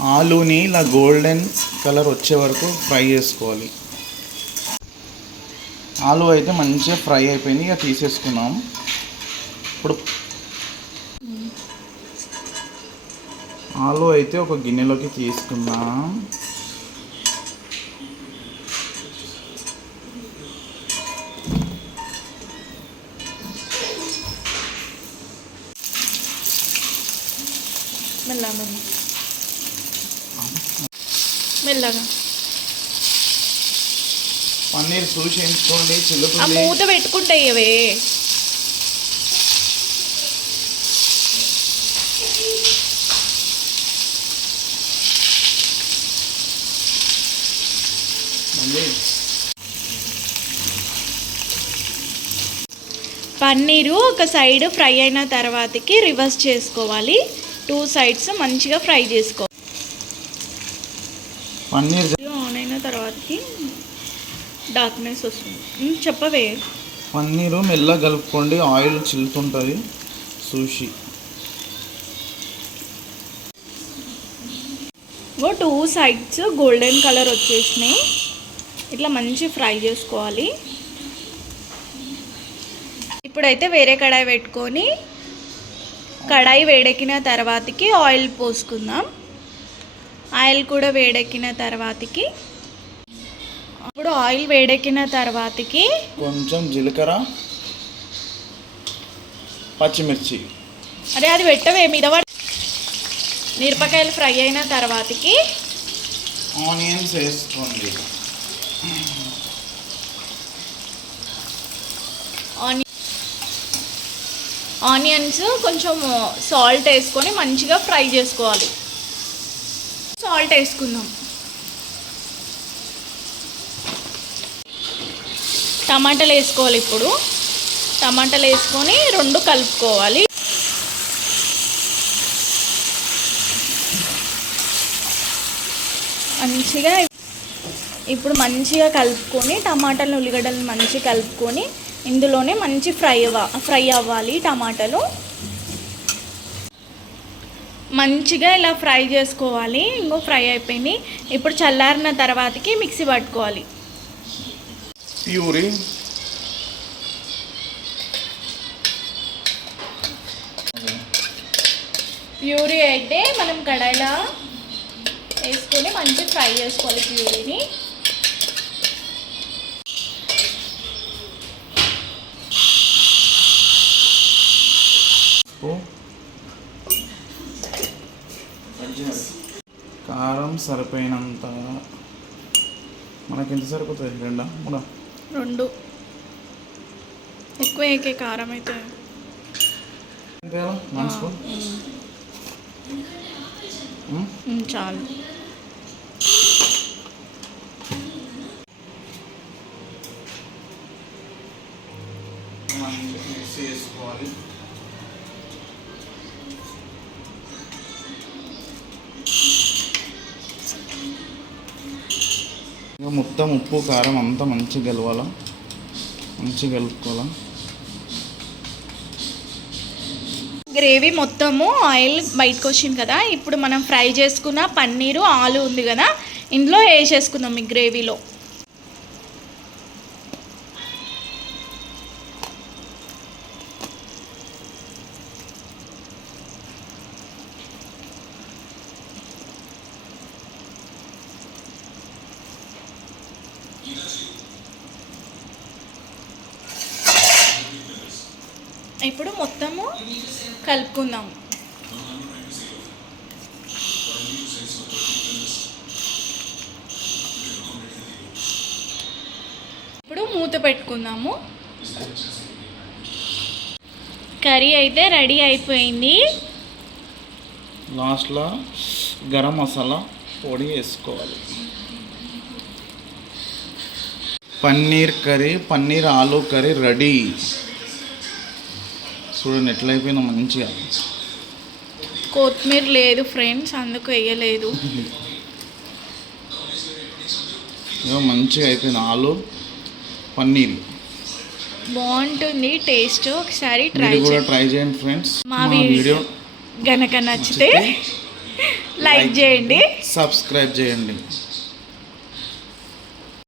ఆలూని ఇలా golden colour వచ్చే వరకు ఫ్రై చేసుకోవాలి. ఆలు అయితే మంచిగా ఫ్రై అయిపోయింది ఇక తీసేసుకున్నాం. ఇప్పుడు ఆలు అయితే ఒక గిన్నెలోకి తీసుకున్నాం మెల్లగా మెల్లగా. పన్నీర్ చూసి ఎంచుకోండి ఆ మూత పెట్టుకుంటే ఇవే మళ్ళీ. పన్నీరు ఒక సైడ్ ఫ్రై అయిన తర్వాతకి రివర్స్ చేసుకోవాలి. టూ సైడ్స్ మంచిగా ఫ్రై చేసుకో పన్నీర్ ఆన్ అయిన తర్వాతకి డార్క్నెస్ వస్తుంది. చెప్పవే. పన్నీరు మెల్లగా కలుపుకోండి ఆయిల్ చిల్లుతుంటుంది సూషి ఓ టూ సైడ్స్ గోల్డెన్ కలర్ వచ్చేసినాయి. ఇట్లా మంచి ఫ్రై చేసుకోవాలి. ఇప్పుడైతే వేరే కడాయి పెట్టుకొని కడాయి వేడెక్కిన తర్వాతకి ఆయిల్ పోసుకుందాం. ఆయిల్ కూడా వేడెక్కిన తర్వాతకి ఇప్పుడు ఆయిల్ వేడెక్కిన తర్వాతకి కొంచెం జీలకర్ర పచ్చిమిర్చి. అరే అది పెట్టవే మీద మిరపకాయలు ఫ్రై అయిన తర్వాతకి ఆనియన్స్ వేసుకోండి. ఆని ఆనియన్స్ కొంచెం సాల్ట్ వేసుకొని మంచిగా ఫ్రై చేసుకోవాలి. సాల్ట్ వేసుకుందాం. టమాటాలు వేసుకోవాలి ఇప్పుడు. టమాటాలు వేసుకొని రెండు కలుపుకోవాలి. మంచిగా ఇప్పుడు మంచిగా కలుపుకొని టమాటాలు ఉల్లిగడ్డలు మంచిగా కలుపుకొని ఇందులోనే మంచి ఫ్రై ఫ్రై అవ్వాలి టమాటాలు. మంచిగా ఇలా ఫ్రై చేసుకోవాలి. ఇంకో ఫ్రై అయిపోయింది. ఇప్పుడు చల్లారిన తర్వాతకి మిక్సీ పట్టుకోవాలి. ప్యూరీ. ప్యూరీ అయితే మనం కడాయిలో వేసుకొని మంచిగా ఫ్రై చేసుకోవాలి ప్యూరీని ఉప్పు కారం సరిపోయినంత మనకి ఎంత సరిపోతుంది రెండా? మూడా? రెండు. ఎక్కువ ఏకే కారం అయితే? వన్ స్పూన్ చాలు. మిక్స్ చేసుకోవాలి. మొత్తం ఉప్పు కారం అంతా మంచిగా కలవాలా మంచిగా కలుపుకోవాలా? గ్రేవీ మొత్తము ఆయిల్ బయటకు వచ్చింది కదా ఇప్పుడు మనం ఫ్రై చేసుకున్న పన్నీరు ఆలు ఉంది కదా ఇందులో వేసేసుకుందాం ఈ గ్రేవీలో. ఇప్పుడు మొత్తము కలుపుకుందాం. ఇప్పుడు మూత పెట్టుకుందాము. కర్రీ అయితే రెడీ అయిపోయింది. లాస్ట్లో గరం మసాలా పొడి వేసుకోవాలి. పన్నీర్ కర్రీ పన్నీర్ ఆలు కర్రీ రెడీ. చూడండి ఎట్లయిపోయిందో మంచిగా. కొత్తిమీర లేదు ఫ్రెండ్స్ అందుకు వేయలేదు. మంచిగా అయిపోయింది ఆలు పన్నీర్. బాగుంటుంది టేస్ట్. ఒకసారి ట్రై కూడా ట్రై చేయండి ఫ్రెండ్స్. మా వీడియో గనక నచ్చితే లైక్ చేయండి సబ్స్క్రైబ్ చేయండి.